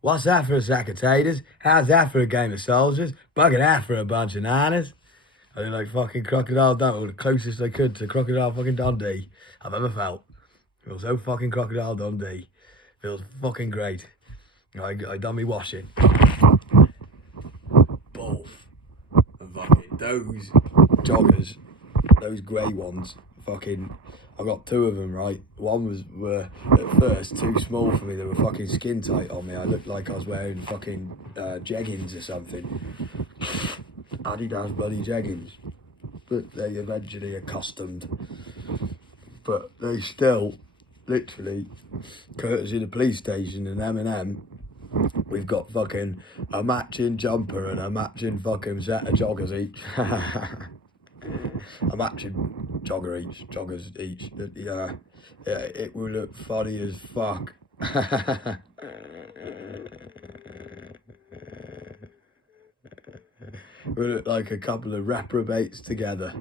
What's that for a sack of taters? How's that for a game of soldiers? Bugger that for a bunch of niners. I look like fucking krokOdYl dundY, or the closest I could to krokOdYl fucking dundY I've ever felt. Feels so fucking krokOdYl dundY. Feels fucking great. I done me washing. Both. And fucking those joggers, those grey ones, fucking, I got two of them, right? One were at first too small for me. They were fucking skin tight on me. I looked like I was wearing fucking jeggings or something. Adidas bloody jeggings. But they eventually accustomed. But they still, literally, courtesy of the police station and M&M, we've got fucking a matching jumper and a matching fucking set of joggers each. A matching joggers each. Yeah, it will look funny as fuck. We look like a couple of reprobates together.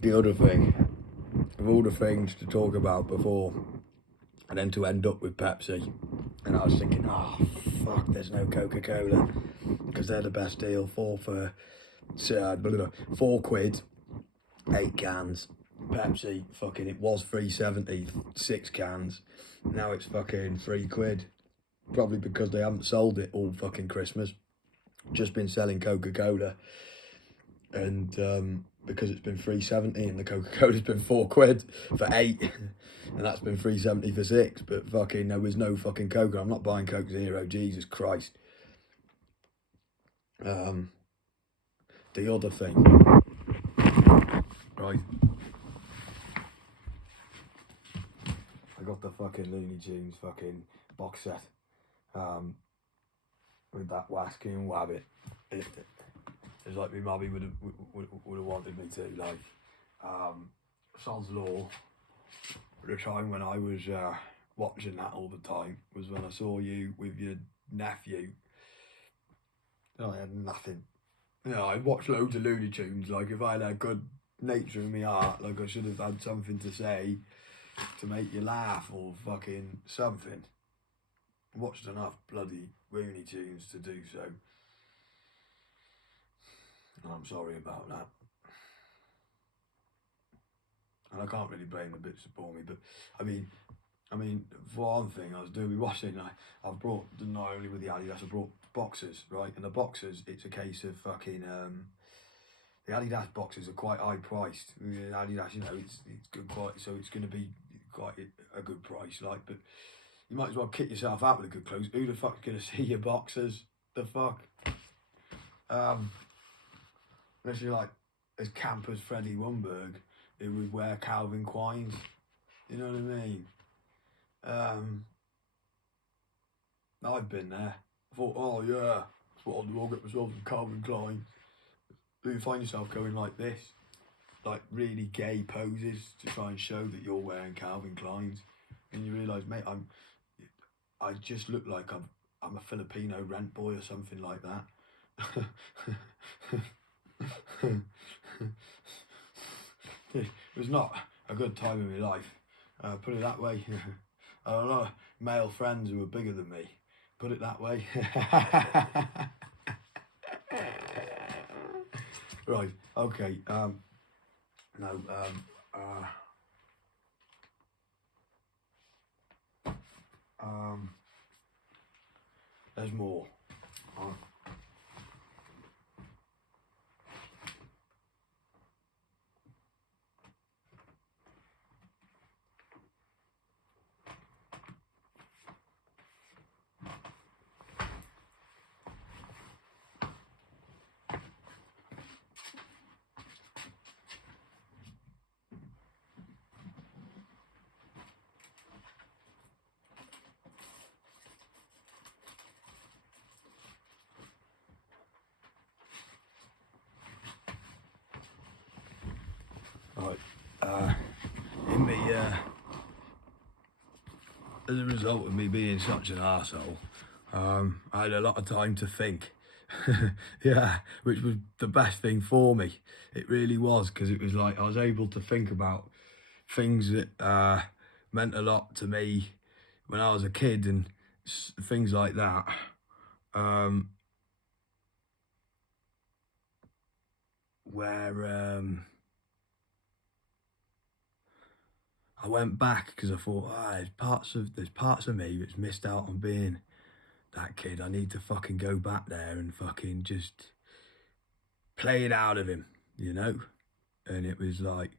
The other thing, of all the things to talk about before, and then to end up with Pepsi, and I was thinking, oh fuck, there's no Coca-Cola, because they're the best deal. For £4, 8 cans. Pepsi, fucking, it was £3.70, 6 cans. Now it's fucking £3. Probably because they haven't sold it all fucking Christmas. Just been selling Coca-Cola, and because it's been £3.70 and the Coca-Cola's been £4 for 8, and that's been £3.70 for 6. But fucking, there was no fucking Coke. I'm not buying Coke Zero. Jesus Christ. The other thing, right? I got the fucking Looney Tunes fucking box set, with that Wasky and Wabbit. It's like my mummy would have wanted me to, like, Sod's Law. The time when I was watching that all the time was when I saw you with your nephew. I had nothing. You know, I watched loads of Looney Tunes. Like, if I had a good nature in my heart, like, I should have had something to say to make you laugh or fucking something. I watched enough bloody Looney Tunes to do so. And I'm sorry about that. And I can't really blame the bits that bore me, but I mean, for one thing, I was doing my washing. I've brought, not only with the Adidas, I brought boxers, right? And the boxers, it's a case of fucking, the Adidas boxers are quite high priced. The Adidas, you know, it's good quality, so it's going to be quite a good price, like, but you might as well kit yourself out with the good clothes. Who the fuck's going to see your boxers? The fuck? Unless you're like as camp as Freddie Wumberg, who would wear Calvin Klein's. You know what I mean? I've been there. I thought, oh yeah, that's what I'll do. I'll get myself some Calvin Klein. But you find yourself going like this, like really gay poses to try and show that you're wearing Calvin Klein's, and you realise, mate, I just look like I'm a Filipino rent boy or something like that. It was not a good time in my life, put it that way. I had a lot of male friends who were bigger than me, put it that way. Right, okay, there's more. Right, in me, as a result of me being such an arsehole, I had a lot of time to think. Yeah, which was the best thing for me. It really was, because it was like I was able to think about things that meant a lot to me when I was a kid and things like that. Where I went back because I thought, there's parts of me that's missed out on being that kid. I need to fucking go back there and fucking just play it out of him, you know? And it was like,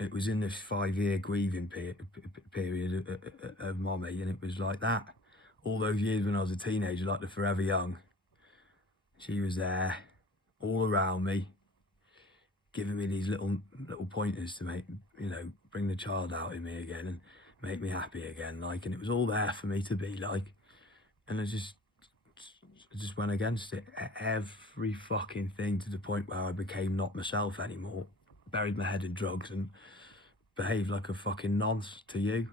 it was in this 5-year grieving period of mommy, and it was like that. All those years when I was a teenager, like the Forever Young, she was there, all around me, giving me these little pointers to make, you know, bring the child out in me again and make me happy again, like, and it was all there for me to be like, and I just went against it, every fucking thing, to the point where I became not myself anymore, buried my head in drugs and behaved like a fucking nonce to you.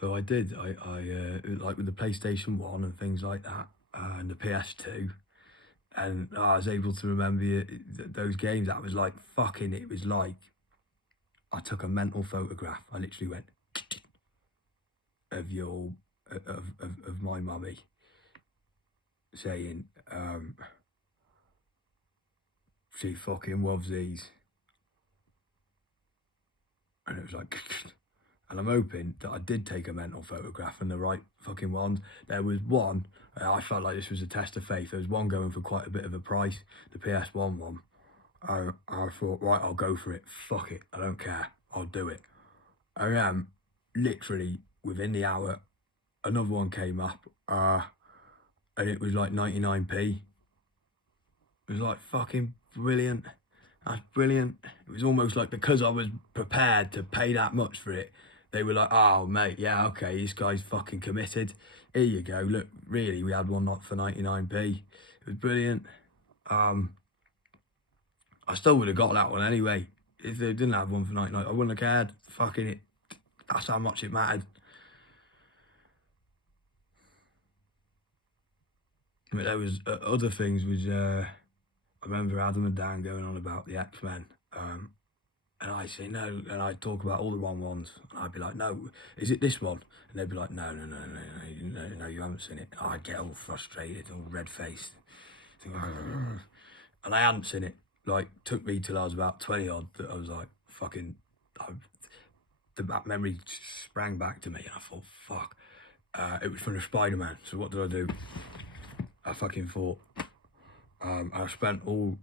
So I did. I like with the PlayStation 1 and things like that, and the PS2, and I was able to remember those games. That was like fucking. It was like I took a mental photograph. I literally went of your of my mummy saying, she fucking loves these, and it was like. And I'm hoping that I did take a mental photograph and the right fucking ones. There was one, I felt like this was a test of faith. There was one going for quite a bit of a price, the PS1 one. I thought, right, I'll go for it. Fuck it, I don't care. I'll do it. And literally within the hour, another one came up, and it was like 99p. It was like fucking brilliant. That's brilliant. It was almost like because I was prepared to pay that much for it, they were like, oh, mate, yeah, okay, this guy's fucking committed. Here you go. Look, really, we had one not for 99p. It was brilliant. I still would have got that one anyway. If they didn't have one for 99, I wouldn't have cared. Fucking it. That's how much it mattered. But there was other things. Was I remember Adam and Dan going on about the X-Men. And I say no, and I talk about all the wrong ones. And I'd be like, no, is it this one? And they'd be like, no, you haven't seen it. And I'd get all frustrated, all red-faced. And I hadn't seen it. Like, took me till I was about 20 odd that I was like, fucking, that memory sprang back to me. And I thought, fuck. It was from the Spider-Man. So what did I do? I fucking thought, I spent all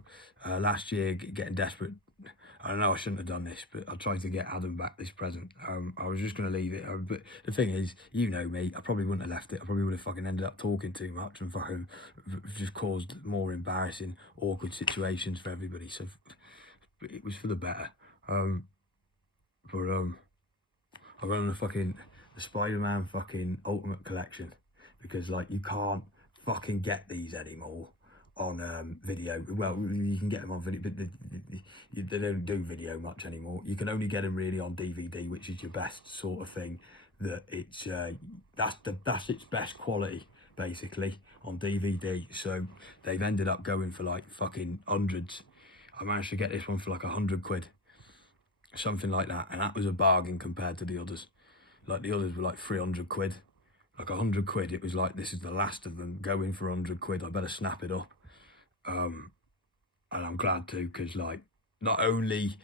last year getting desperate. I know I shouldn't have done this, but I tried to get Adam back this present. I was just going to leave it. But the thing is, you know me, I probably wouldn't have left it. I probably would have fucking ended up talking too much and fucking just caused more embarrassing, awkward situations for everybody. So it was for the better. I got on the Spider-Man fucking Ultimate Collection because, like, you can't fucking get these anymore on video. Well, you can get them on video, but they don't do video much anymore. You can only get them really on DVD, which is your best sort of thing. That it's that's its best quality basically on DVD. So they've ended up going for like fucking hundreds. I managed to get this one for like 100 quid, something like that, and that was a bargain compared to the others. Like the others were like 300 quid. Like 100 quid, it was like, this is the last of them going for 100 quid. I better snap it up. And I'm glad to, because like, not only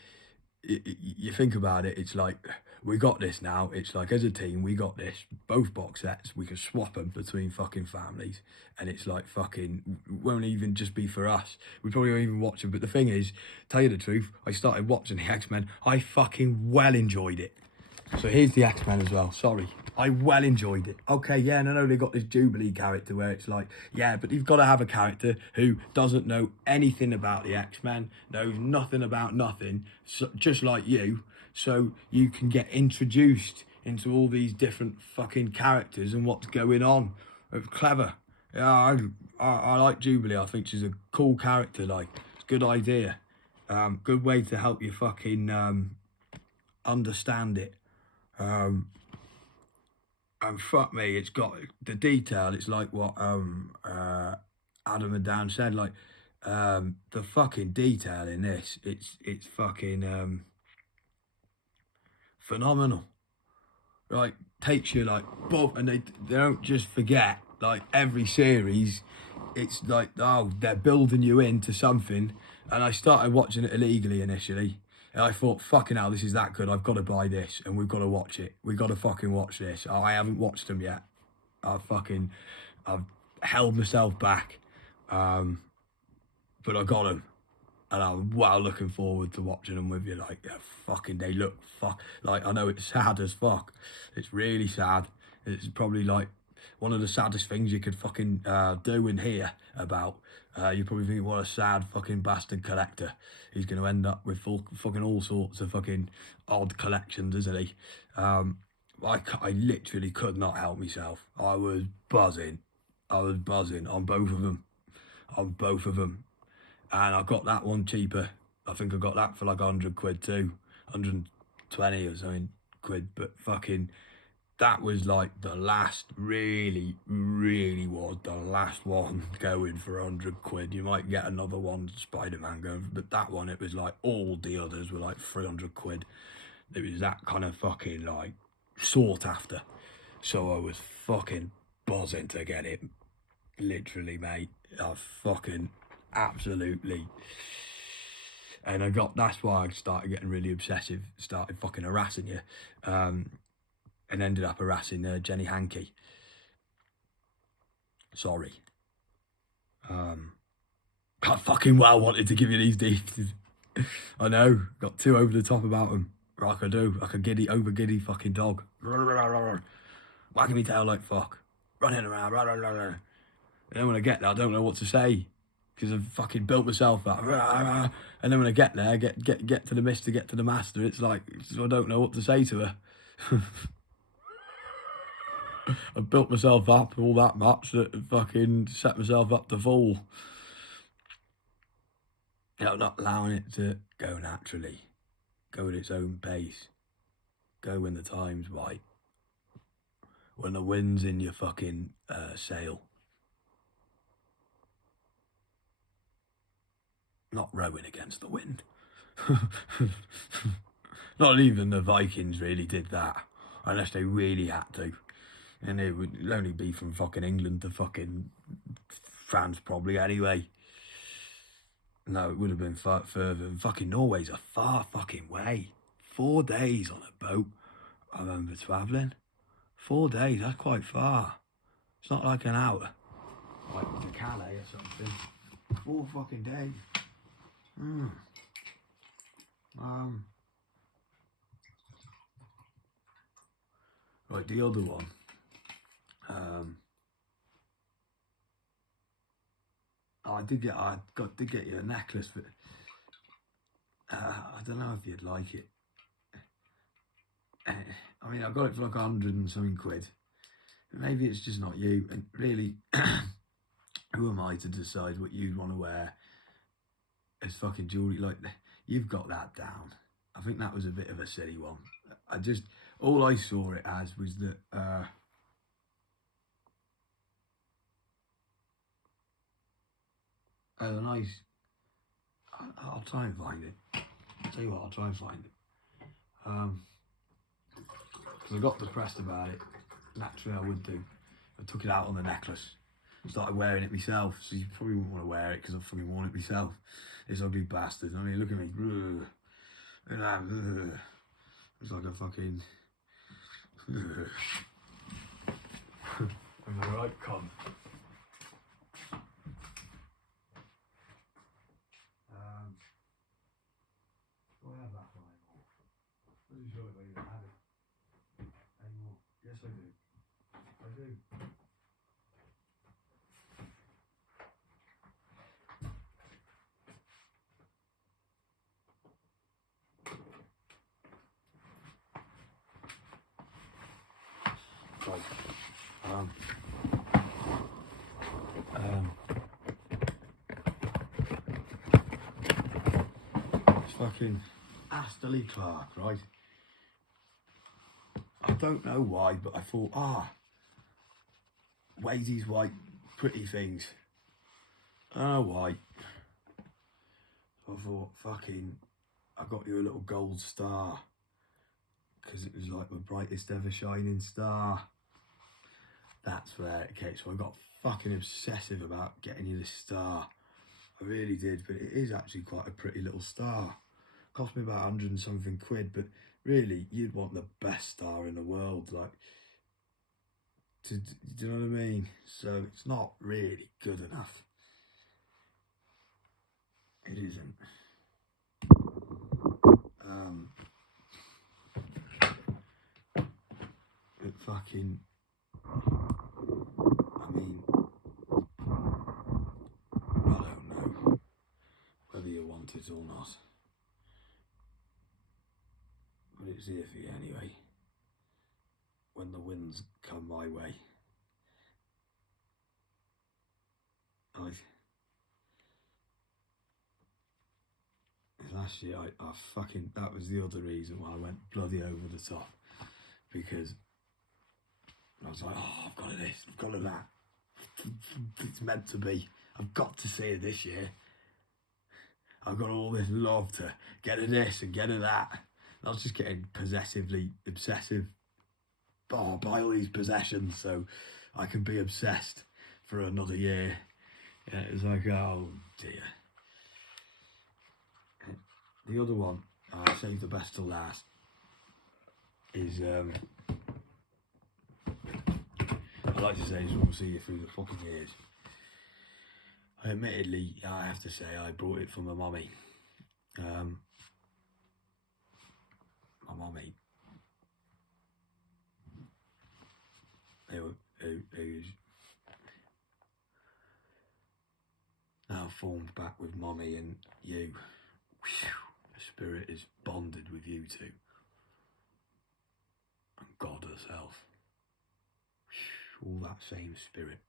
you think about it, it's like we got this now. It's like as a team we got this, both box sets. We can swap them between fucking families, and it's like fucking won't even just be for us. We probably won't even watch them. But the thing is, tell you the truth, I started watching the X-Men. I fucking well enjoyed it. So here's the X-Men as well. Sorry, I well enjoyed it. Okay, yeah, no, they got this Jubilee character where it's like, yeah, but you've got to have a character who doesn't know anything about the X-Men, knows nothing about nothing, so, just like you, so you can get introduced into all these different fucking characters and what's going on. It's clever. Yeah, I like Jubilee. I think she's a cool character. Like, it's a good idea. Good way to help you fucking understand it. And fuck me, it's got the detail. It's like what Adam and Dan said, like, the fucking detail in this, it's fucking phenomenal. Right, takes you like, boom, and they don't just forget, like, every series, it's like, oh, they're building you into something. And I started watching it illegally initially, and I thought, fucking hell, this is that good, I've got to buy this, and we've got to watch it. We've got to fucking watch this. Oh, I haven't watched them yet. I've held myself back, but I got them. And I'm well looking forward to watching them with you. Like, fucking, they look like, I know it's sad as fuck. It's really sad. It's probably like one of the saddest things you could fucking do and hear about. You probably think, what a sad fucking bastard collector. He's going to end up with fucking all sorts of fucking odd collections, isn't he? I literally could not help myself. I was buzzing on both of them. And I got that one cheaper. I think I got that for like 100 quid too. 120 or something quid. But fucking, that was like the last, really was the last one going for 100 quid. You might get another one, Spider-Man going, but that one, it was like all the others were like 300 quid. It was that kind of fucking like sought after. So I was fucking buzzing to get it. Literally, mate. I fucking absolutely. And that's why I started getting really obsessive, started fucking harassing you, and ended up harassing Jenny Hankey. Sorry. I fucking well wanted to give you these deeds. I know, got too over the top about them. Like I do, like a giddy fucking dog. Wagging me tail like fuck. Running around. And then when I get there, I don't know what to say. Because I've fucking built myself up. And then when I get there, get to the mister, get to the master, it's like, I don't know what to say to her. I've built myself up all that much that I fucking set myself up to fall. You know, not allowing it to go naturally. Go at its own pace. Go when the time's right. When the wind's in your fucking sail. Not rowing against the wind. Not even the Vikings really did that, unless they really had to. And it would only be from fucking England to fucking France probably anyway. No, it would have been further. And fucking Norway's a far fucking way. 4 days on a boat, I remember travelling. 4 days, that's quite far. It's not like an hour. Like to Calais or something. 4 fucking days. Right, the other one. I did get you a necklace, but I don't know if you'd like it. I mean, I got it for like 100 and something quid. Maybe it's just not you. And really, who am I to decide what you'd want to wear as fucking jewellery? Like, you've got that down. I think that was a bit of a silly one. All I saw it as was that, a nice, I'll try and find it. I'll tell you what, I'll try and find it. Because I got depressed about it. Naturally, I would do. I took it out on the necklace. Started wearing it myself, so you probably wouldn't want to wear it because I've fucking worn it myself. This ugly bastard. I mean, look at me. It's like a fucking... I'm the right cunt. Do I have that one anymore? I'm not sure if I even have it anymore. Yes, I do. I do. Right. It's fucking Astley Clark, right? I don't know why, but I thought, wears these white pretty things. I don't know why. I thought, fucking, I got you a little gold star because it was like the brightest ever shining star. That's where it came. So I got fucking obsessive about getting you this star. I really did, but it is actually quite a pretty little star. Cost me about 100 and something quid, but really, you'd want the best star in the world, like, do you know what I mean? So it's not really good enough. It isn't. It fucking, I mean, I don't know whether you want it or not, but it's here for you anyway. When the winds come my way, last year I fucking, that was the other reason why I went bloody over the top, because I was like, oh, I've got to this, I've got to that, it's meant to be, I've got to see it this year, I've got all this love to get her this and get her that. And I was just getting possessively obsessive, oh, buy all these possessions so I can be obsessed for another year. Yeah, it was like, oh dear. The other one, I saved the best till last, is, I like to say this will see you through the fucking years. Admittedly, I have to say, I brought it from my mummy. My mummy, who's now formed back with mummy and you. The spirit is bonded with you two. And God herself. All that same spirit.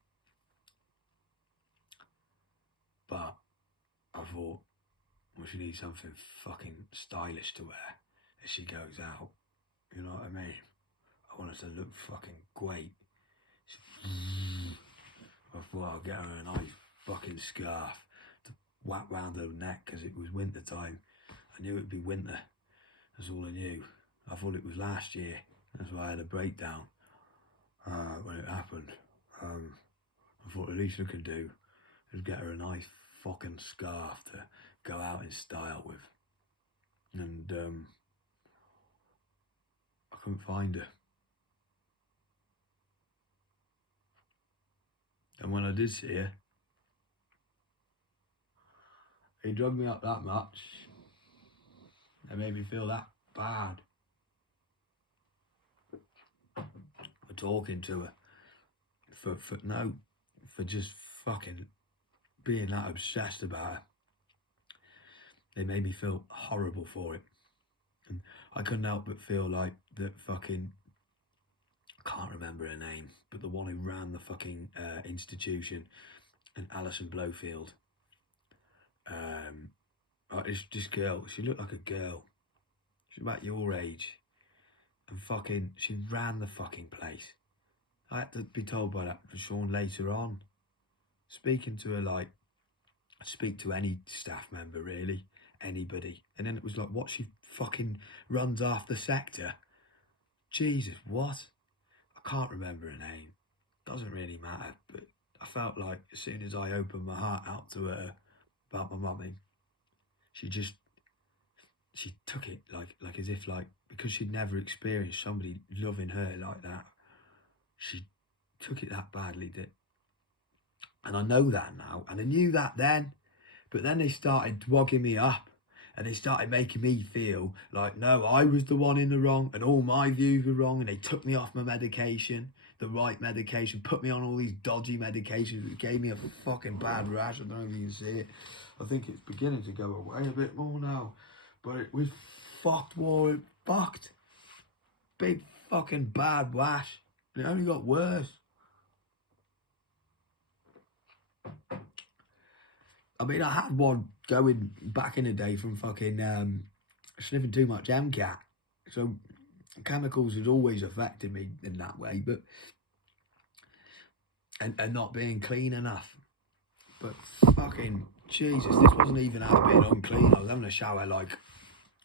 But I thought, well, she needs something fucking stylish to wear as she goes out. You know what I mean? I want her to look fucking great. I thought I'll get her a nice fucking scarf to wrap round her neck because it was winter time. I knew it'd be winter. That's all I knew. I thought it was last year. That's why I had a breakdown when it happened. I thought the least I could do is get her a nice fucking scarf to go out in style with. And I couldn't find her. And when I did see her, it drug me up that much. It made me feel that bad for talking to her. For just fucking being that obsessed about her. It made me feel horrible for it. And I couldn't help but feel like that fucking, I can't remember her name, but the one who ran the fucking institution, and Alison Blowfield. This girl, she looked like a girl. She was about your age. And fucking, she ran the fucking place. I had to be told by that for Sean later on. Speaking to her like, I speak to any staff member really, anybody. And then it was like, what, she fucking runs half the sector? Jesus, what? I can't remember her name. Doesn't really matter, but I felt like as soon as I opened my heart out to her about my mummy, she took it like as if like, because she'd never experienced somebody loving her like that, she took it that badly. And I know that now, and I knew that then, but then they started wogging me up, and they started making me feel like, no, I was the one in the wrong, and all my views were wrong, and they took me off my medication, the right medication, put me on all these dodgy medications, which gave me a fucking bad rash. I don't know if you can see it. I think it's beginning to go away a bit more now, but it was fucked, war, it fucked. Big fucking bad rash, and it only got worse. I mean, I had one going back in the day from fucking sniffing too much MCAT. So chemicals had always affected me in that way, but and not being clean enough. But fucking Jesus, this wasn't even out of being unclean. I was having a shower like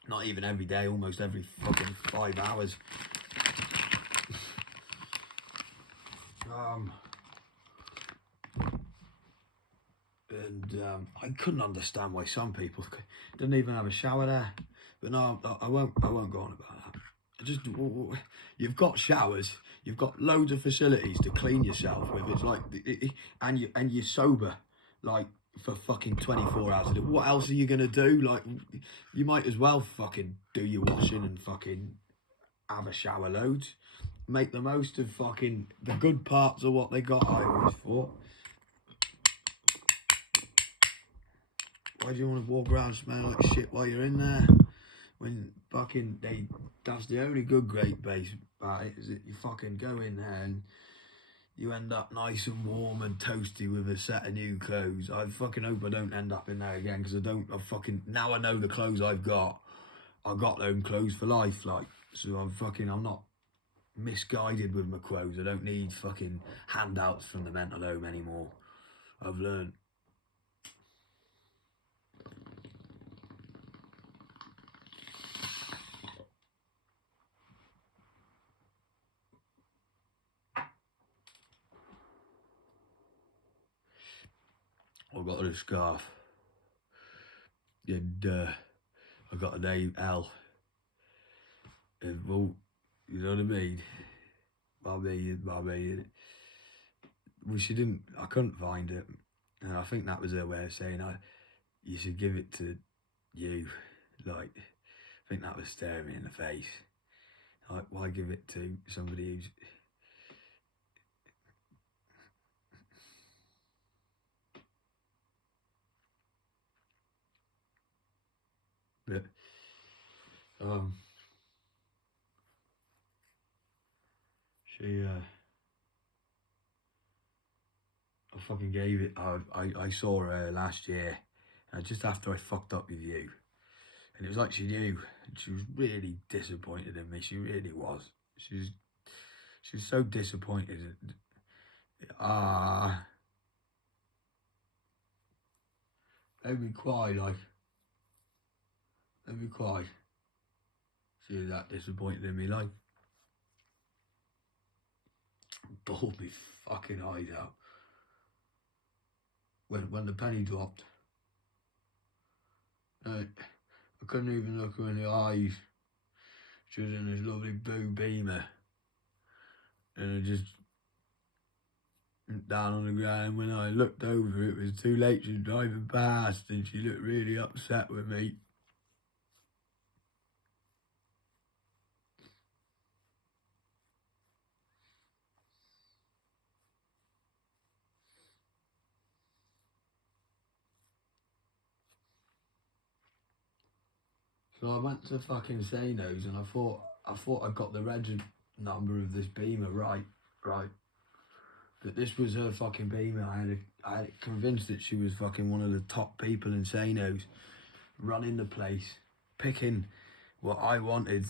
not even every day, almost every fucking 5 hours. I couldn't understand why some people didn't even have a shower there. But no, I won't go on about that. You've got showers, you've got loads of facilities to clean yourself with. It's like, and you're sober, like for fucking 24 hours a day. What else are you gonna do? Like, you might as well fucking do your washing and fucking have a shower loads. Make the most of fucking the good parts of what they got. I always thought. Why do you want to walk around smelling like shit while you're in there? When fucking that's the only good great base about it, is that you fucking go in there and you end up nice and warm and toasty with a set of new clothes. I fucking hope I don't end up in there again, because now I know the clothes I've got them clothes for life, like, so I'm not misguided with my clothes. I don't need fucking handouts from the mental home anymore. I've learned. I've got a scarf. And I got a name L. And, well, you know what I mean? Mummy. Well, I couldn't find it. And I think that was her way of saying, you should give it to you. Like, I think that was staring me in the face. Like, why give it to somebody who's... But, I fucking gave it. I saw her last year, just after I fucked up with you, and it was like she knew, and she was really disappointed in me. She really was. She was so disappointed. Made me cry, like. Made me cry. She was that disappointed in me, like. Bawled me fucking eyes out. When the penny dropped. I couldn't even look her in the eyes. She was in this lovely blue Beamer. And I just went down on the ground. When I looked over, it was too late. She was driving past and she looked really upset with me. So I went to fucking Sano's and I thought I got the reg number of this Beamer right. But this was her fucking Beamer. I had it convinced that she was fucking one of the top people in Sano's, running the place, picking what I wanted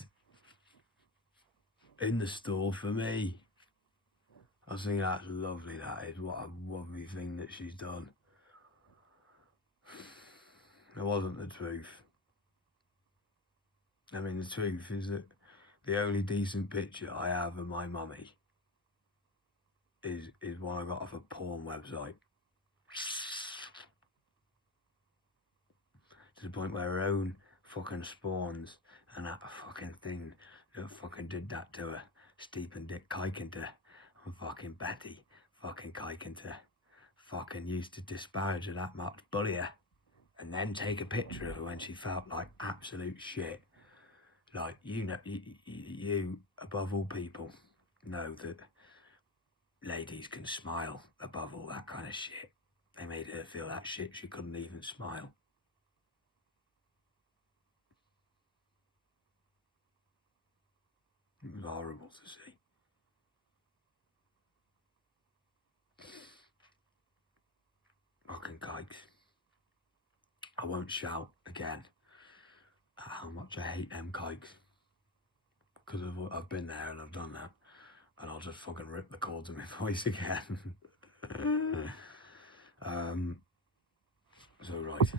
in the store for me. I was thinking, that's lovely, that is. What a lovely thing that she's done. It wasn't the truth. I mean, the truth is that the only decent picture I have of my mummy is one I got off a porn website. To the point where her own fucking spawns and that fucking thing that fucking did that to her, Stephen Dick Kikenter, and fucking Betty fucking Kikenter, fucking used to disparage her that much, bully her, and then take a picture of her when she felt like absolute shit. Like, you know, you above all people know that ladies can smile above all that kind of shit. They made her feel that shit she couldn't even smile. It was horrible to see. Fucking kikes. I won't shout again at how much I hate them kikes, because I've been there and I've done that, and I'll just fucking rip the cords of my voice again. So right,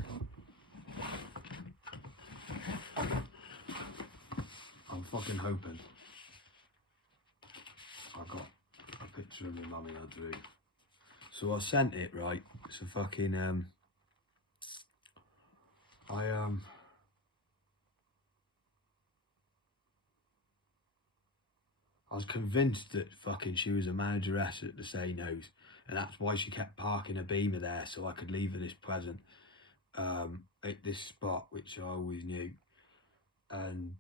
I'm fucking hoping I got a picture of my mummy I drew. So I sent it, right? So fucking I was convinced that fucking she was a manageress at the Say No's, and that's why she kept parking a Beamer there so I could leave her this present at this spot, which I always knew. And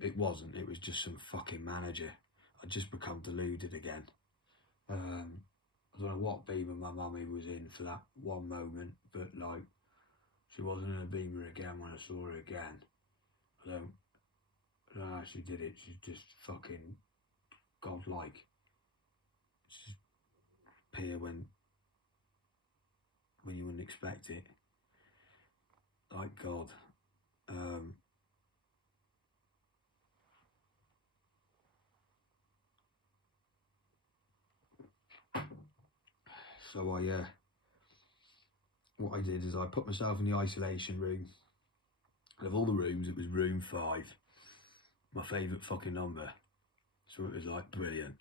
it wasn't. It was just some fucking manager. I'd just become deluded again. I don't know what Beamer my mummy was in for that one moment, but like, she wasn't in a Beamer again when I saw her again. I don't know how she did it. She's just fucking godlike. It's just appear when you wouldn't expect it. Like God. So what I did is I put myself in the isolation room. And of all the rooms, it was room 5. My favourite fucking number. So it was like brilliant.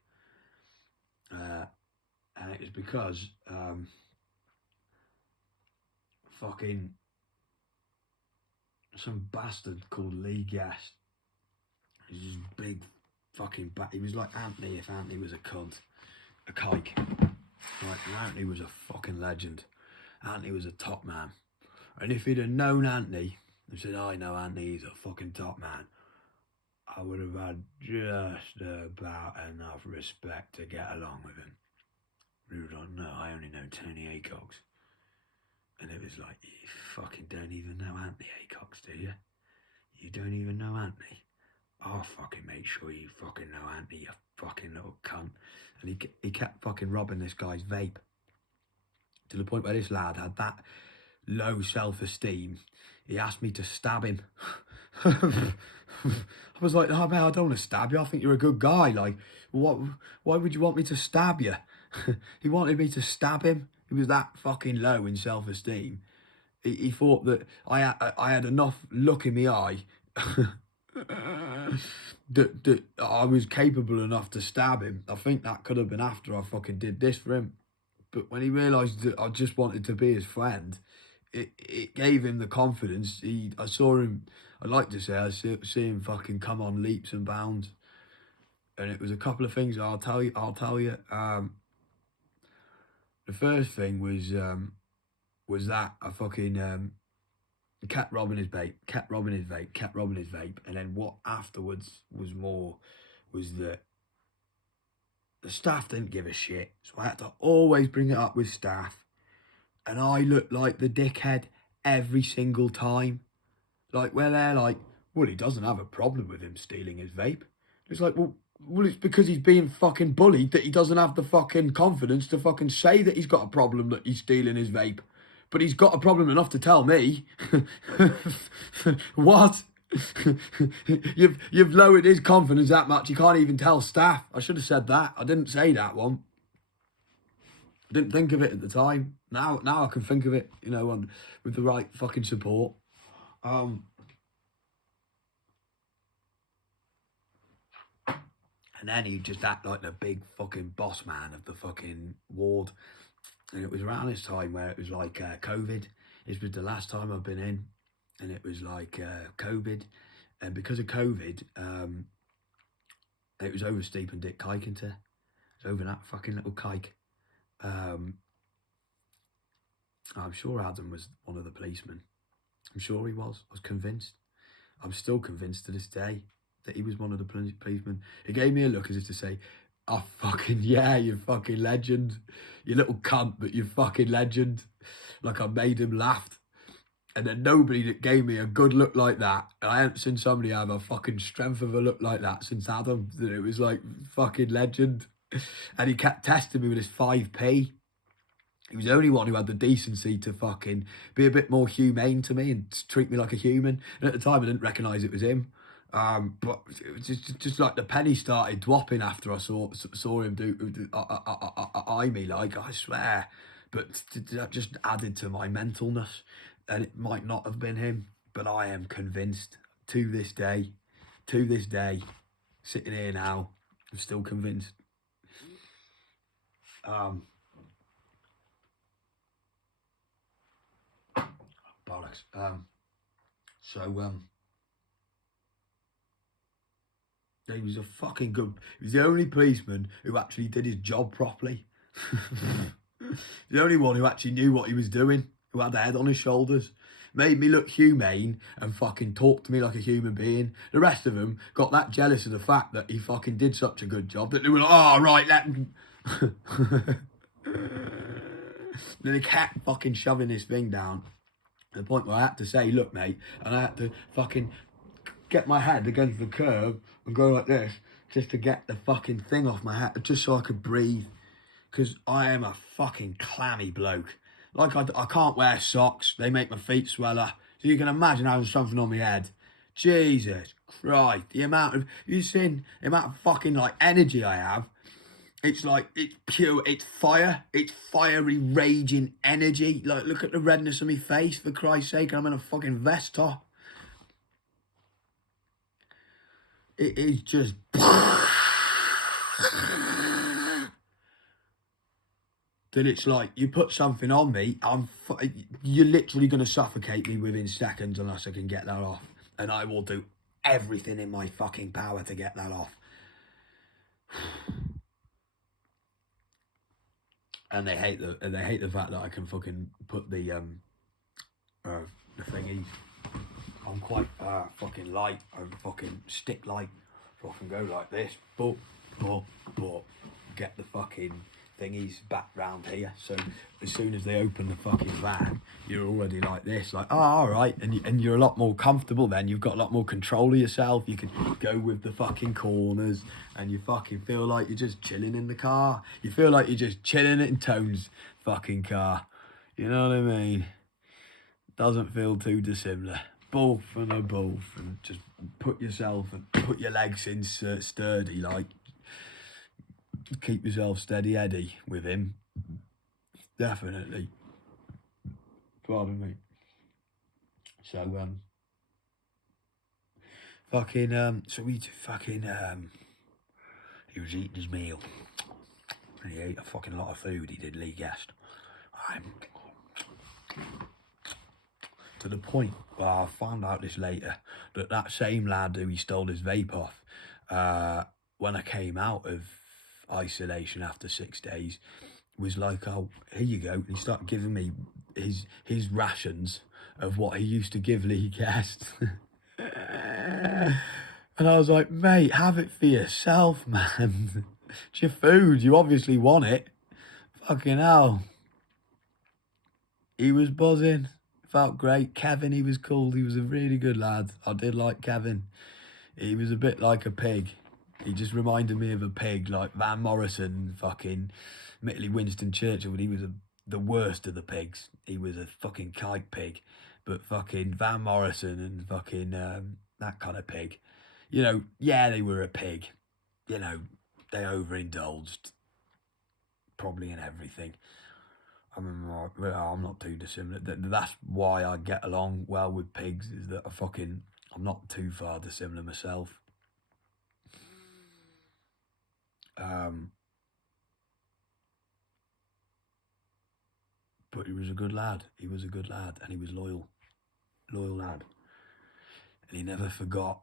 And it was because fucking some bastard called Lee Guest. He was this big fucking he was like Anthony if Anthony was a cunt. A kike. Right, and Anthony was a fucking legend. Anthony was a top man. And if he'd have known Anthony and said, I know Anthony, he's a fucking top man, I would have had just about enough respect to get along with him. You don't know, I only know Tony Acox. And it was like, you fucking don't even know Anthony Acox, do you? You don't even know Anthony? I'll fucking make sure you fucking know Anthony, you fucking little cunt. And he kept fucking robbing this guy's vape. To the point where this lad had that low self-esteem, he asked me to stab him. I was like, oh man, I don't want to stab you, I think you're a good guy. Like, why would you want me to stab you? He wanted me to stab him. He was that fucking low in self-esteem. He thought that I had enough look in the eye that I was capable enough to stab him. I think that could have been after I fucking did this for him. But when he realised that I just wanted to be his friend, it gave him the confidence. I saw him, I'd like to say, I see him fucking come on leaps and bounds. And it was a couple of things I'll tell you. The first thing was that I fucking kept robbing his vape, and then what afterwards was that the staff didn't give a shit, so I had to always bring it up with staff, and I looked like the dickhead every single time. Like, where they're like, well, he doesn't have a problem with him stealing his vape. It's like, well, it's because he's being fucking bullied that he doesn't have the fucking confidence to fucking say that he's got a problem that he's stealing his vape. But he's got a problem enough to tell me. What? You've lowered his confidence that much, he can't even tell staff. I should have said that. I didn't say that one. I didn't think of it at the time. Now I can think of it, you know, with the right fucking support. And then he'd just act like the big fucking boss man of the fucking ward. And it was around this time where it was like COVID. This was the last time I've been in. And it was like COVID. And because of COVID, it was over Steep and Dick Kikington. It was over that fucking little kike. I'm sure Adam was one of the policemen. I'm sure he was. I was convinced. I'm still convinced to this day that he was one of the policemen. He gave me a look as if to say, oh, fucking yeah, you fucking legend. You little cunt, but you fucking legend. Like I made him laugh. And then nobody that gave me a good look like that, and I haven't seen somebody have a fucking strength of a look like that since Adam, that it was like fucking legend. And he kept testing me with his 5p. He was the only one who had the decency to fucking be a bit more humane to me and treat me like a human. And at the time, I didn't recognise it was him. But it was just like the penny started dropping after I saw him do eye me, like, I swear. But that just added to my mentalness. and it might not have been him, but I am convinced to this day, sitting here now, I'm still convinced. Bollocks. He was a fucking good. He was the only policeman who actually did his job properly. The only one who actually knew what he was doing, who had a head on his shoulders, made me look humane and fucking talked to me like a human being. The rest of them got that jealous of the fact that he fucking did such a good job that they were like, oh, right, let him. Then they kept fucking shoving this thing down to the point where I had to say, look, mate, and I had to fucking get my head against the curb and go like this just to get the fucking thing off my head, just so I could breathe. Because I am a fucking clammy bloke. Like, I can't wear socks. They make my feet swell. So you can imagine having something on my head. Jesus Christ. The amount of fucking, like, energy I have. It's like, it's pure, it's fire. It's fiery, raging energy. Like, look at the redness of my face, for Christ's sake. I'm in a fucking vest top. It is just... that it's like, you put something on me, you're literally going to suffocate me within seconds unless I can get that off. And I will do everything in my fucking power to get that off. And they hate the fact that I can fucking put the thingies. I'm quite fucking light. I'm fucking stick light. So I can go like this, but get the fucking thingies back round here. So as soon as they open the fucking van, you're already like this, like, oh, all right. And you're a lot more comfortable then. You've got a lot more control of yourself. You can go with the fucking corners and you fucking feel like you're just chilling in the car. You feel like you're just chilling in Tone's fucking car. You know what I mean? Doesn't feel too dissimilar. Both and just put yourself and put your legs in sturdy, like, keep yourself steady Eddie with him. Definitely. Pardon me. So so he was eating his meal and he ate a fucking lot of food. He did, Lee Guest. To the point where I found out this later, that same lad who he stole his vape off, when I came out of isolation after 6 days, was like, oh, here you go. And he started giving me his rations of what he used to give Lee Guest. And I was like, mate, have it for yourself, man. It's your food. You obviously want it. Fucking hell. He was buzzing. Felt great. Kevin, he was cool. He was a really good lad. I did like Kevin. He was a bit like a pig. He just reminded me of a pig, like Van Morrison, fucking, admittedly Winston Churchill, but he was the worst of the pigs. He was a fucking kite pig. But fucking Van Morrison and fucking that kind of pig. You know, yeah, they were a pig. You know, they overindulged. Probably in everything. I'm not too dissimilar. That's why I get along well with pigs, is that I'm not too far dissimilar myself. But he was a good lad. He was a good lad, and he was loyal lad. And he never forgot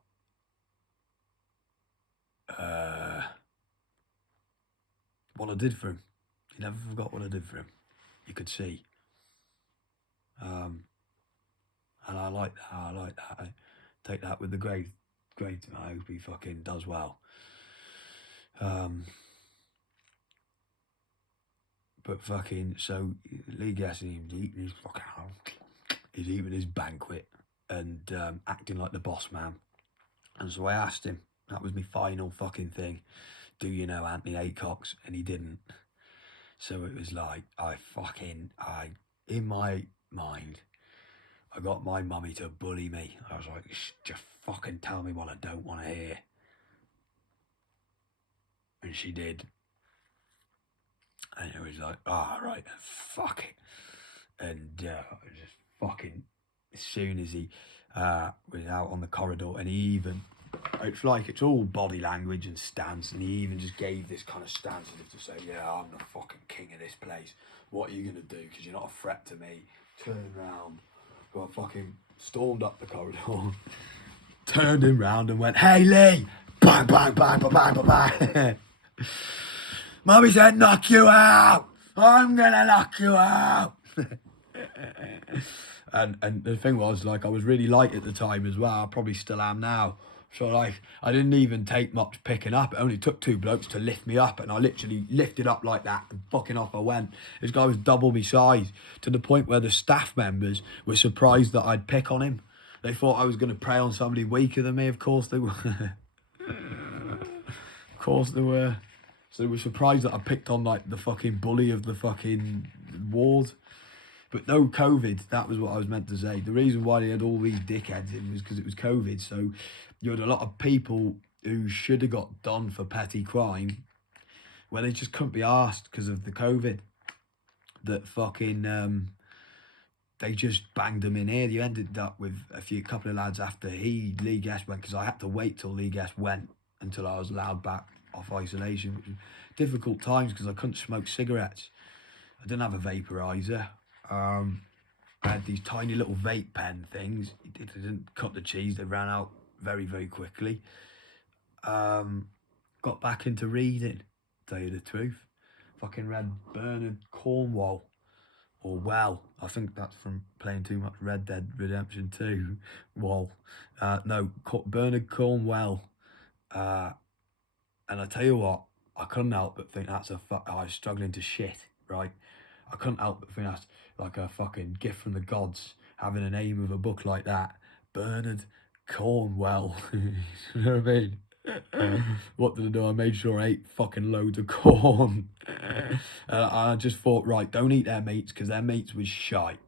what I did for him. He never forgot what I did for him. You could see. And I like that. I take that with the great. I hope he fucking does well. But fucking, so Lee Guest, he's eating his banquet and acting like the boss man. And so I asked him, that was my final fucking thing, do you know Anthony Aycox? And he didn't. So it was like, in my mind, I got my mummy to bully me. I was like, just fucking tell me what I don't want to hear. And she did. And it was like, oh, right, fuck it. And I just fucking as soon as he was out on the corridor, and he even, it's like, it's all body language and stance, and he even just gave this kind of stance as if to say, yeah, I'm the fucking king of this place. What are you going to do? Because you're not a threat to me. Turned round. So I fucking stormed up the corridor, turned him round and went, hey, Lee! Bang, bang, bang, bang, bang, bang, bang. Mummy said, knock you out! I'm going to knock you out! And the thing was, like, I was really light at the time as well. I probably still am now. So, like, I didn't even take much picking up. It only took 2 blokes to lift me up, and I literally lifted up like that, and fucking off I went. This guy was double my size, to the point where the staff members were surprised that I'd pick on him. They thought I was going to prey on somebody weaker than me. Of course they were. Of course they were. So they were surprised that I picked on, like, the fucking bully of the fucking ward. But no COVID, that was what I was meant to say. The reason why they had all these dickheads in was because it was COVID. So you had a lot of people who should have got done for petty crime where they just couldn't be asked because of the COVID. That fucking, they just banged them in here. You ended up with a couple of lads after Lee Guest went, because I had to wait till Lee Guest went until I was allowed back off isolation, which was difficult times because I couldn't smoke cigarettes. I didn't have a vaporizer. I had these tiny little vape pen things. They didn't cut the cheese. They ran out very, very quickly. Got back into reading, tell you the truth. Fucking read Bernard Cornwell, or Well. I think that's from playing too much Red Dead Redemption 2. Well, no, Bernard Cornwell. And I tell you what, I couldn't help but think I was struggling to shit, right? I couldn't help but think that's like a fucking gift from the gods, having a name of a book like that. Bernard Cornwell. You know what I mean? What did I do? I made sure I ate fucking loads of corn. I just thought, right, don't eat their meats, because their meats was shite.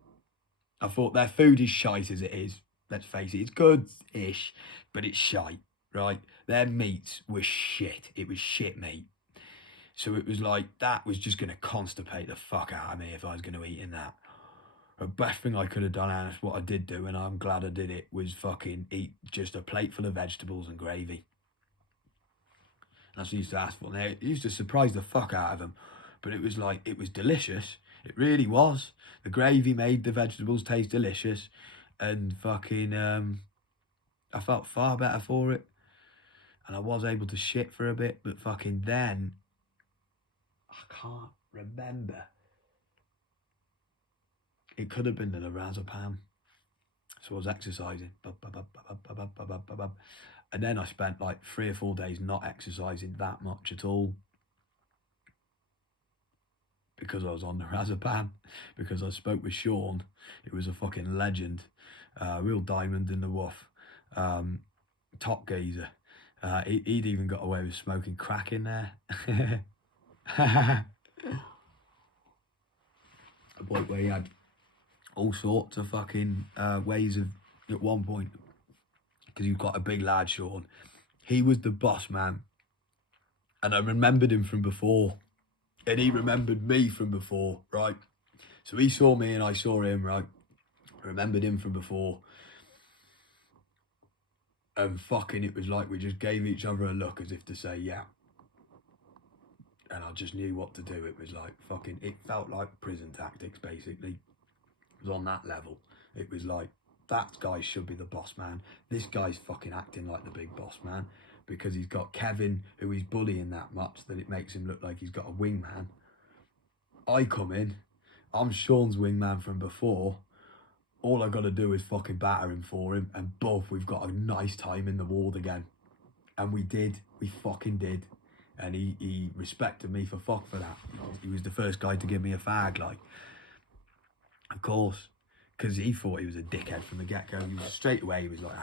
I thought their food is shite as it is. Let's face it, it's good-ish, but it's shite, right? Their meats was shit. It was shit meat. So it was like, that was just going to constipate the fuck out of me if I was going to eat in that. The best thing I could have done, and that's what I did do, and I'm glad I did it, was fucking eat just a plate full of vegetables and gravy. That's what I used to ask for. It used to surprise the fuck out of them. But it was like, it was delicious. It really was. The gravy made the vegetables taste delicious. And fucking, I felt far better for it. And I was able to shit for a bit. But fucking then, I can't remember. It could have been the lorazepam. So I was exercising. And then I spent like 3 or 4 days not exercising that much at all. Because I was on the lorazepam. Because I spoke with Sean. It was a fucking legend. Real diamond in the rough. Top geezer. He'd even got away with smoking crack in there. A point where he had all sorts of fucking ways of, at one point, because he was quite a big lad, Sean. He was the boss man. And I remembered him from before. And he remembered me from before, right? So he saw me and I saw him, right? I remembered him from before. And fucking, it was like we just gave each other a look as if to say, yeah. And I just knew what to do. It was like fucking, it felt like prison tactics, basically. It was on that level. It was like, that guy should be the boss man. This guy's fucking acting like the big boss man, because he's got Kevin, who he's bullying that much that it makes him look like he's got a wingman. I come in, I'm Sean's wingman from before. All I got to do is fucking batter him for him, and both we've got a nice time in the ward again. And we did. We fucking did. And he respected me for that. He was the first guy to give me a fag, like. Of course. Because he thought he was a dickhead from the get-go. He was straight away, he was like,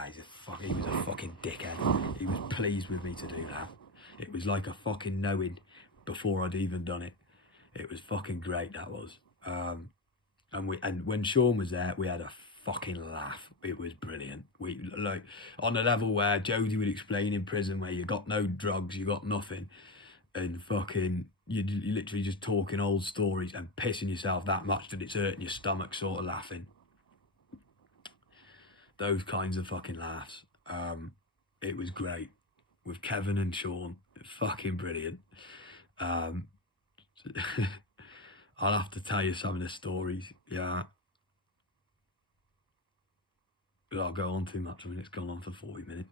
he was a fucking dickhead. He was pleased with me to do that. It was like a fucking knowing before I'd even done it. It was fucking great, that was. And when Sean was there, we had a fucking laugh. It was brilliant. We, like, on a level where Jodie would explain in prison, where you got no drugs, you got nothing, and fucking you're literally just talking old stories and pissing yourself that much that it's hurting your stomach, sort of laughing. those kinds of fucking laughs. It was great with Kevin and Sean. Fucking brilliant. I'll have to tell you some of the stories. Yeah. But I'll go on too much. I mean, it's gone on for 40 minutes.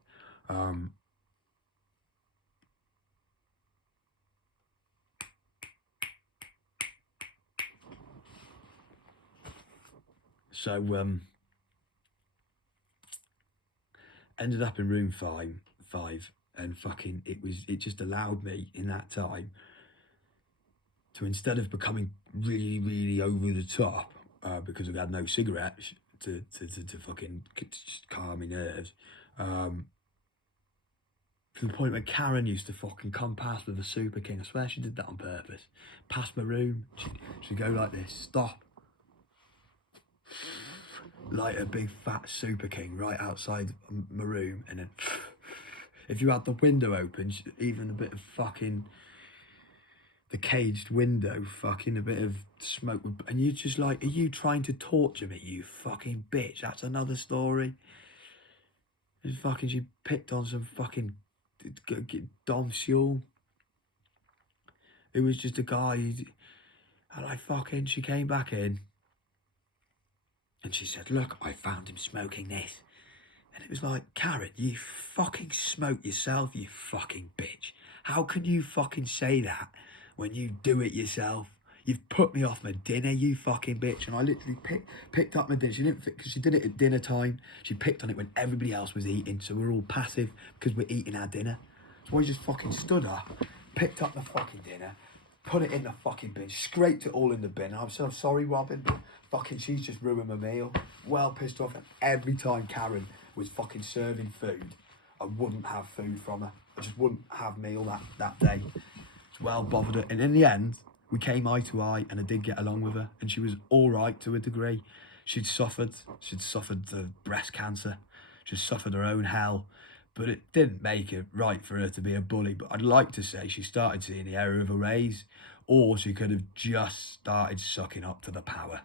So ended up in room five, and fucking it just allowed me in that time to, instead of becoming really, really over the top, because we had no cigarettes to fucking just calm my nerves, to the point where Karen used to fucking come past with a Super King. I swear she did that on purpose. Past my room, she'd go like this, stop, light a big fat Super King right outside my room, and then if you had the window open, even a bit of fucking the caged window, fucking a bit of smoke, and you're just like, are you trying to torture me, you fucking bitch? That's another story. And fucking, she picked on some fucking Dom Sewell. It was just a guy, and I fucking, she came back in, and she said, look, I found him smoking this. And it was like, Karen, you fucking smoke yourself, you fucking bitch. How can you fucking say that when you do it yourself? You've put me off my dinner, you fucking bitch. And I literally picked up my dinner. She didn't, because she did it at dinner time. She picked on it when everybody else was eating. So we're all passive because we're eating our dinner. So I just fucking stood up, picked up the fucking dinner, put it in the fucking bin, scraped it all in the bin. I'm so sorry, Robin, but fucking she's just ruined my meal. Well pissed off. And every time Karen was fucking serving food, I wouldn't have food from her. I just wouldn't have meal that day. It's well bothered her. And in the end, we came eye to eye, and I did get along with her, and she was all right to a degree. She'd suffered the breast cancer. She'd suffered her own hell, but it didn't make it right for her to be a bully. But I'd like to say she started seeing the error of her ways, or she could have just started sucking up to the power.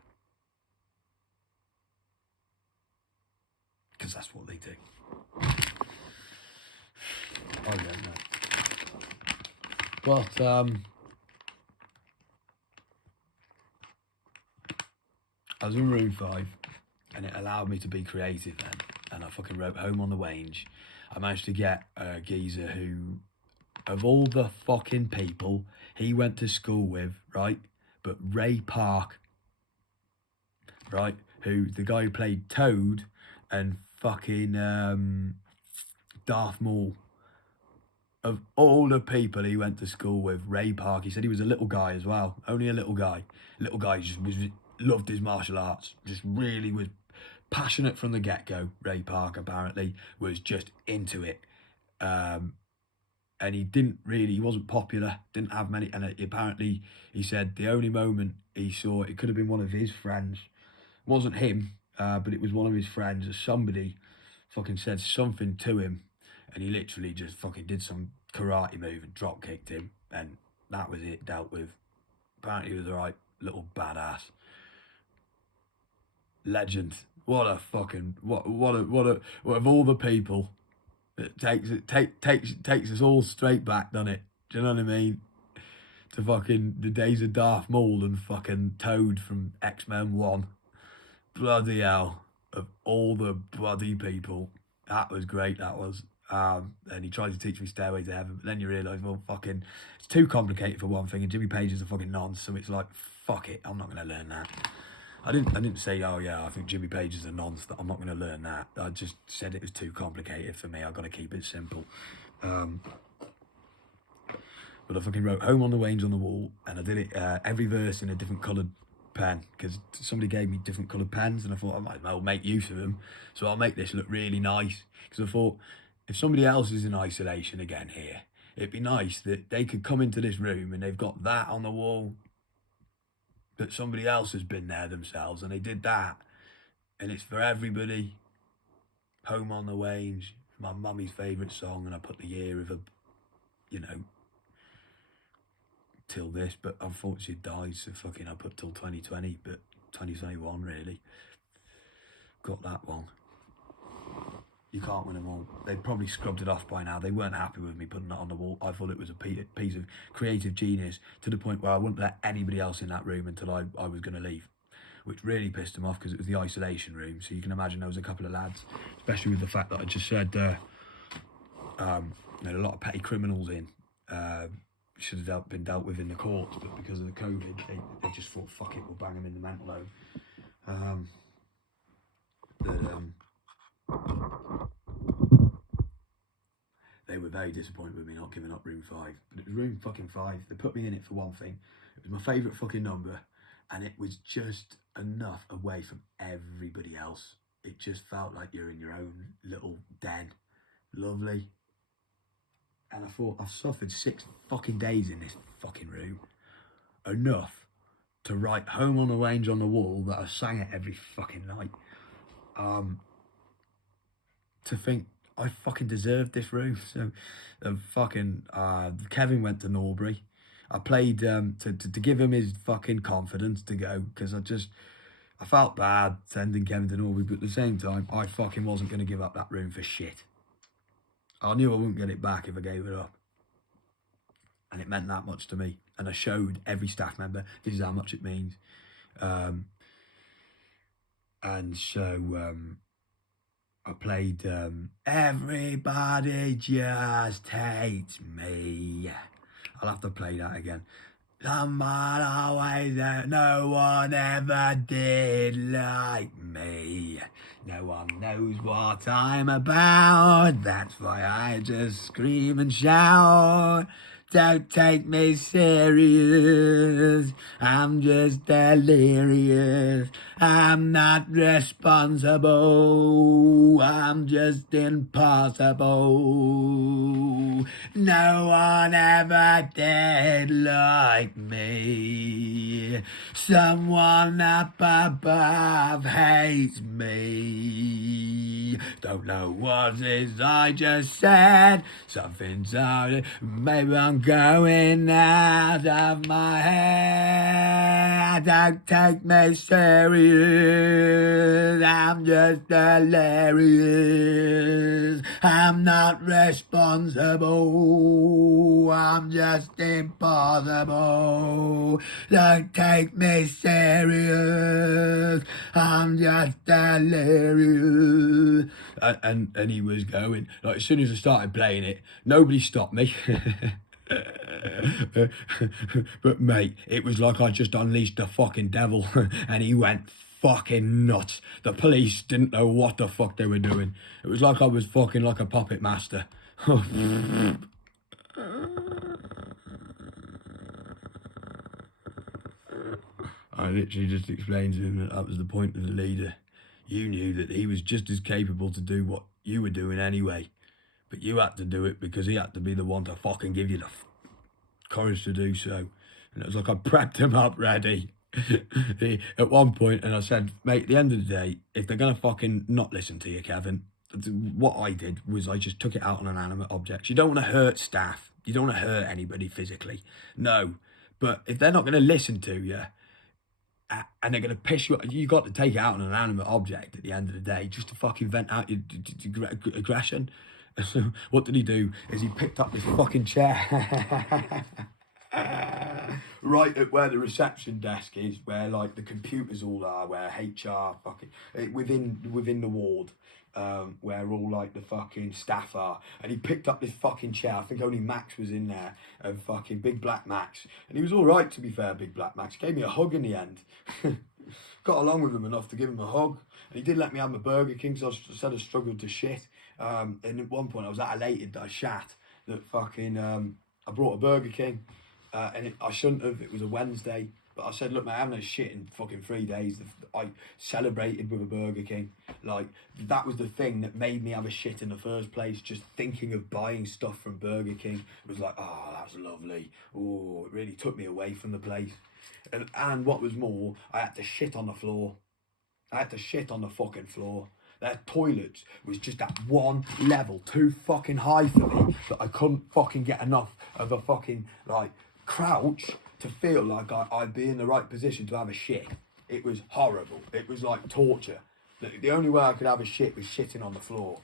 Because that's what they do. I don't know. But I was in room 5, and it allowed me to be creative then. And I fucking wrote Home on the Wange. I managed to get a geezer who, of all the fucking people he went to school with, right? But Ray Park, right? Who, the guy who played Toad and fucking Darth Maul. Of all the people he went to school with, Ray Park, he said he was a little guy as well. Only a little guy. Little guy just loved his martial arts. Just really was passionate from the get-go. Ray Park apparently was just into it. And he wasn't popular, didn't have many, and apparently he said the only moment he saw, it could have been one of his friends. It wasn't him, but it was one of his friends, or somebody fucking said something to him, and he literally just fucking did some karate move and drop kicked him, and that was it, dealt with. Apparently he was a right little badass. Legend. What a fucking, what of all the people, it takes us all straight back, doesn't it? Do you know what I mean? To fucking the days of Darth Maul and fucking Toad from X-Men 1. Bloody hell. Of all the bloody people. That was great, that was. And he tried to teach me Stairway to Heaven, but then you realise, well, fucking, it's too complicated for one thing, and Jimmy Page is a fucking nonce, so it's like, fuck it, I'm not going to learn that. I didn't say, oh yeah, I think Jimmy Page is a nonce, that I'm not going to learn that. I just said it was too complicated for me, I've got to keep it simple. But I fucking wrote Home on the Wange on the wall, and I did it every verse in a different coloured pen, because somebody gave me different coloured pens, and I thought I might as well make use of them, so I'll make this look really nice, because I thought, if somebody else is in isolation again here, it'd be nice that they could come into this room and they've got that on the wall, that somebody else has been there themselves, and they did that, and it's for everybody. Home on the Wange, my mummy's favourite song, and I put the year of a, till this, but unfortunately died, so fucking I put till 2020, but 2021 really. Got that one. You can't win them all. They'd probably scrubbed it off by now. They weren't happy with me putting it on the wall. I thought it was a piece of creative genius, to the point where I wouldn't let anybody else in that room until I was going to leave, which really pissed them off because it was the isolation room. So you can imagine there was a couple of lads, especially with the fact that I just said there had a lot of petty criminals in. Should have been dealt with in the courts, but because of the COVID, they just thought, fuck it, we'll bang them in the mental home. They were very disappointed with me not giving up room 5. But it was room fucking 5. They put me in it for one thing. It was my favourite fucking number, and it was just enough away from everybody else. It just felt like you're in your own little den. Lovely. And I thought, I've suffered 6 fucking days in this fucking room. Enough to write Home on the Range on the wall that I sang it every fucking night. To think I fucking deserved this room. So Kevin went to Norbury. I played to give him his fucking confidence to go, because I felt bad sending Kevin to Norbury, but at the same time I fucking wasn't going to give up that room for shit. I knew I wouldn't get it back if I gave it up, and it meant that much to me, and I showed every staff member this is how much it means. And so I played Everybody Just Hates Me. I'll have to play that again. Someone always, no one ever did like me. No one knows what I'm about. That's why I just scream and shout. Don't take me serious. I'm just delirious. I'm not responsible. I'm just impossible. No one ever did like me. Someone up above hates me. Don't know what it is I just said. Something's out. Maybe I'm going out of my head. Don't take me serious. I'm just delirious. I'm not responsible. I'm just impossible. Don't take me serious. I'm just delirious. And he was going, like, as soon as I started playing it, nobody stopped me. But mate, it was like I just unleashed the fucking devil, and he went fucking nuts. The police didn't know what the fuck they were doing. It was like I was fucking like a puppet master. I literally just explained to him that was the point of the leader. You knew that he was just as capable to do what you were doing anyway, but you had to do it because he had to be the one to fucking give you the courage to do so. And it was like I prepped him up ready. At one point, and I said, mate, at the end of the day, if they're gonna fucking not listen to you, Kevin, what I did was I just took it out on inanimate objects. You don't want to hurt staff. You don't want to hurt anybody physically. No. But if they're not going to listen to you, and they're going to piss you off, you got to take it out on an inanimate object at the end of the day, just to fucking vent out your aggression. So what did he do? Is he picked up this fucking chair right at where the reception desk is, where like the computers all are, where HR fucking within the ward, where all like the fucking staff are, and he picked up this fucking chair. I think only Max was in there, and fucking Big Black Max, and he was all right, to be fair. Big Black Max gave me a hug in the end. Got along with him enough to give him a hug, and he did let me have my Burger King, so I said I struggled to shit. And at one point I was that elated that I shat that fucking I brought a Burger King, and I shouldn't have. It was a Wednesday, but I said, look, mate, I haven't had shit in fucking 3 days. I celebrated with a Burger King. Like, that was the thing that made me have a shit in the first place. Just thinking of buying stuff from Burger King was like, oh, that's lovely. Oh, it really took me away from the place. And what was more, I had to shit on the floor. I had to shit on the fucking floor. Their toilets was just at one level too fucking high for me, that I couldn't fucking get enough of a fucking, like, crouch to feel like I'd be in the right position to have a shit. It was horrible. It was like torture. The only way I could have a shit was shitting on the floor.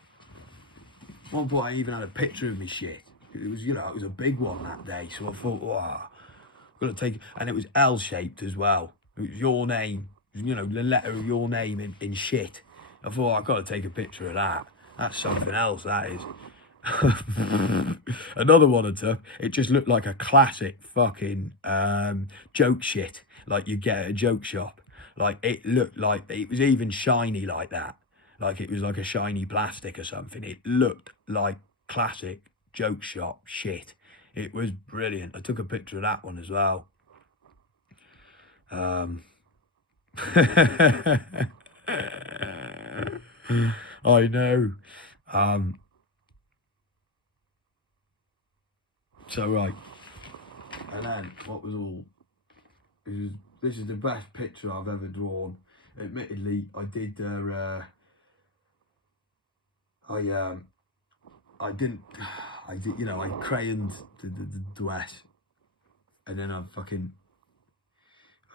One point I even had a picture of me shit. It was, you know, it was a big one that day. So I thought, wow, I've got to take it. And it was L-shaped as well. It was your name, you know, the letter of your name in shit. I thought, I've got to take a picture of that. That's something else, that is. Another one I took, it just looked like a classic fucking joke shit, like you get at a joke shop. Like, it looked like, it was even shiny like that. Like, it was like a shiny plastic or something. It looked like classic joke shop shit. It was brilliant. I took a picture of that one as well. I know. So right, and then what was all? This is the best picture I've ever drawn. Admittedly, I did. I didn't. I did. You know, I crayoned the dress, and then I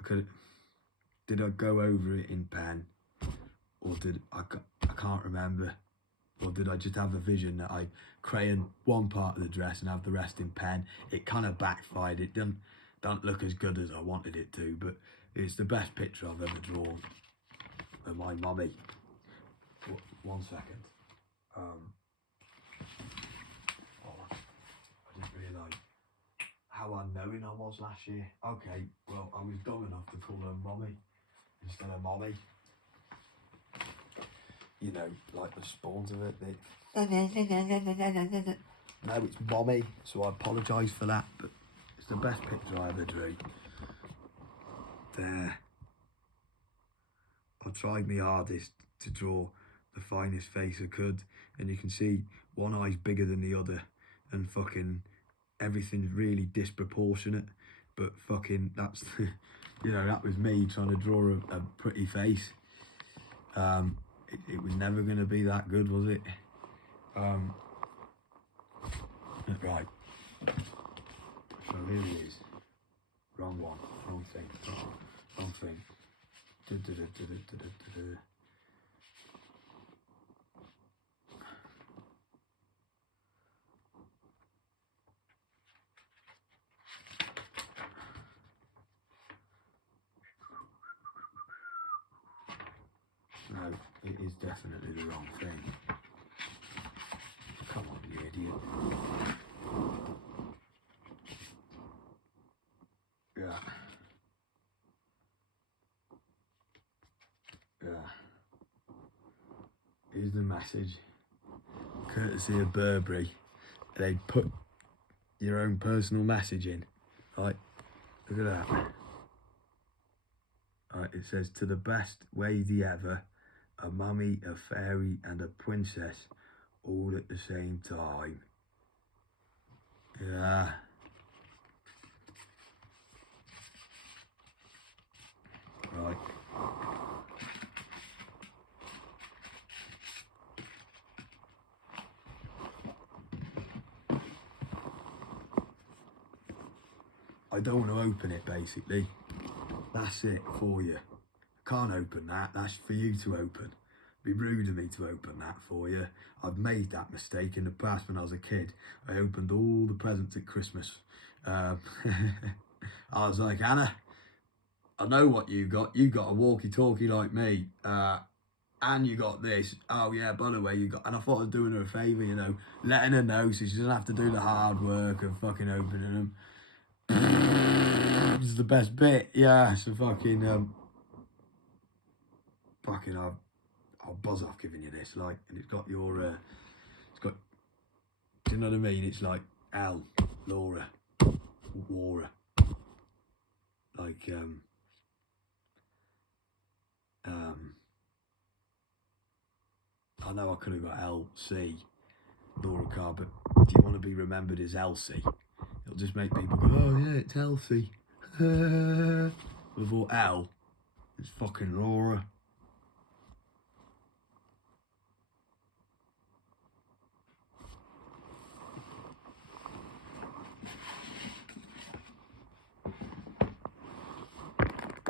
could. Did I go over it in pen, or did I can't remember. Or did I just have a vision that I crayon one part of the dress and have the rest in pen? It kind of backfired. It don't look as good as I wanted it to, but it's the best picture I've ever drawn of my mummy. 1 second. Oh, I didn't realise how unknowing I was last year. Okay, well, I was dumb enough to call her mummy instead of mommy. You know, like the spawns of it. No, it's mommy, so I apologise for that, but it's the best picture I ever drew. There. I tried my hardest to draw the finest face I could, and you can see one eye's bigger than the other, and fucking everything's really disproportionate, but fucking that's, you know, that was me trying to draw a pretty face. It was never going to be that good, was it? Right. So here it is. Wrong one. Wrong thing. Wrong thing. No, it is definitely the wrong thing. Come on, you idiot. Yeah. Yeah. Here's the message. Courtesy of Burberry. They put your own personal message in. Right, look at that. Right, it says, to the best waydy ever, a mummy, a fairy and a princess all at the same time. Yeah. Right. I don't want to open it, basically. That's it for you. I can't open that. That's for you to open. It'd be rude of me to open that for you. I've made that mistake in the past when I was a kid. I opened all the presents at Christmas. I was like, Anna, I know what you got. You got a walkie-talkie like me. And you got this. Oh yeah, by the way, you got. And I thought I was doing her a favour, you know, letting her know so she doesn't have to do the hard work of fucking opening them. This is the best bit. Yeah, so fucking I'll buzz off giving you this, like, and it's got your it's got, do you know what I mean? It's like L, Laura, Wara, like I know I could have got LC, Laura Carr, but do you want to be remembered as Elsie? It'll just make people go, oh yeah, it's Elsie. Before L, it's fucking Laura.